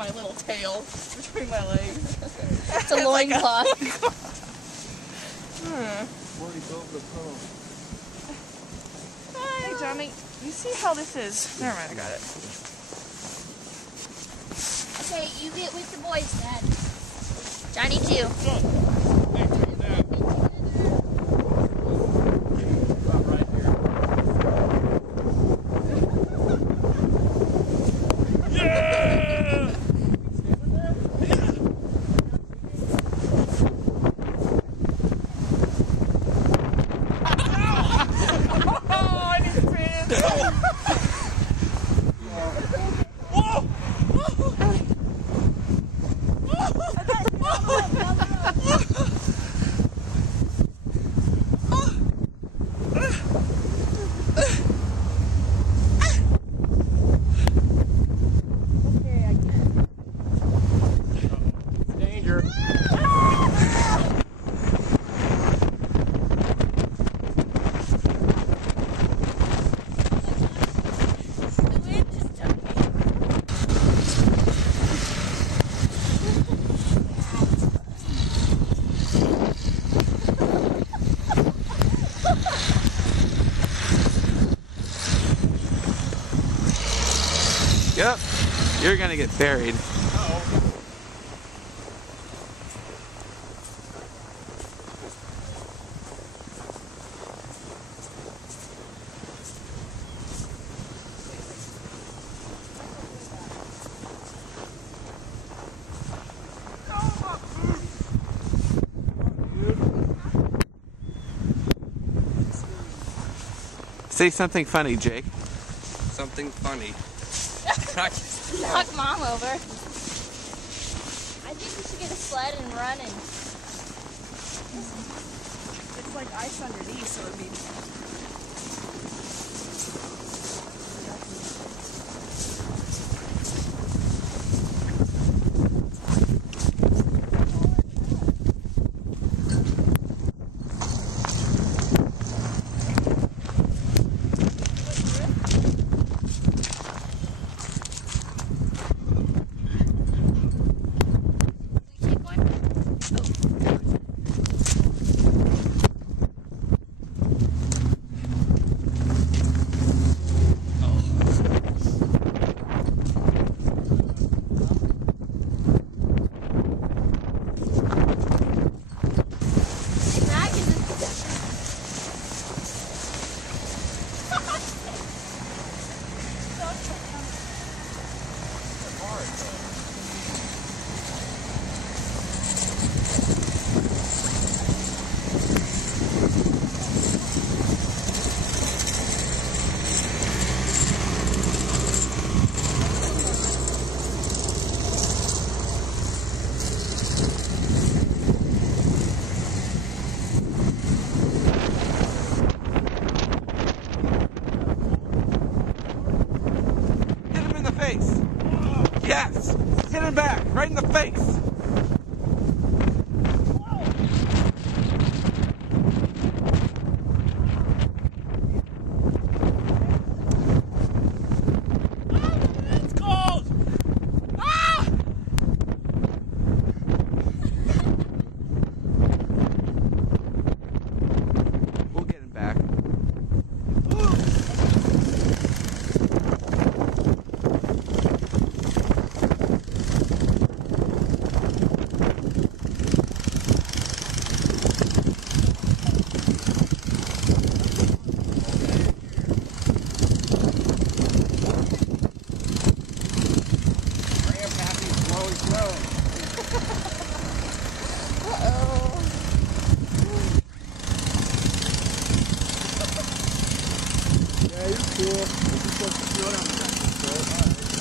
my little tail between my legs. It's a loincloth. Where'd he go over the phone? Hey, Johnny. You see how this is? Never mind, I got it. Okay, you get with the boys then. Johnny too. Yep, you're gonna get buried. Say something funny, Jake. Something funny. Knock Mom over. I think we should get a sled and run and... It's like ice underneath, so it'd be... Yes! Hit him back, right in the face! We'll get him back. Yeah, you're cool. You're supposed to do it on the back.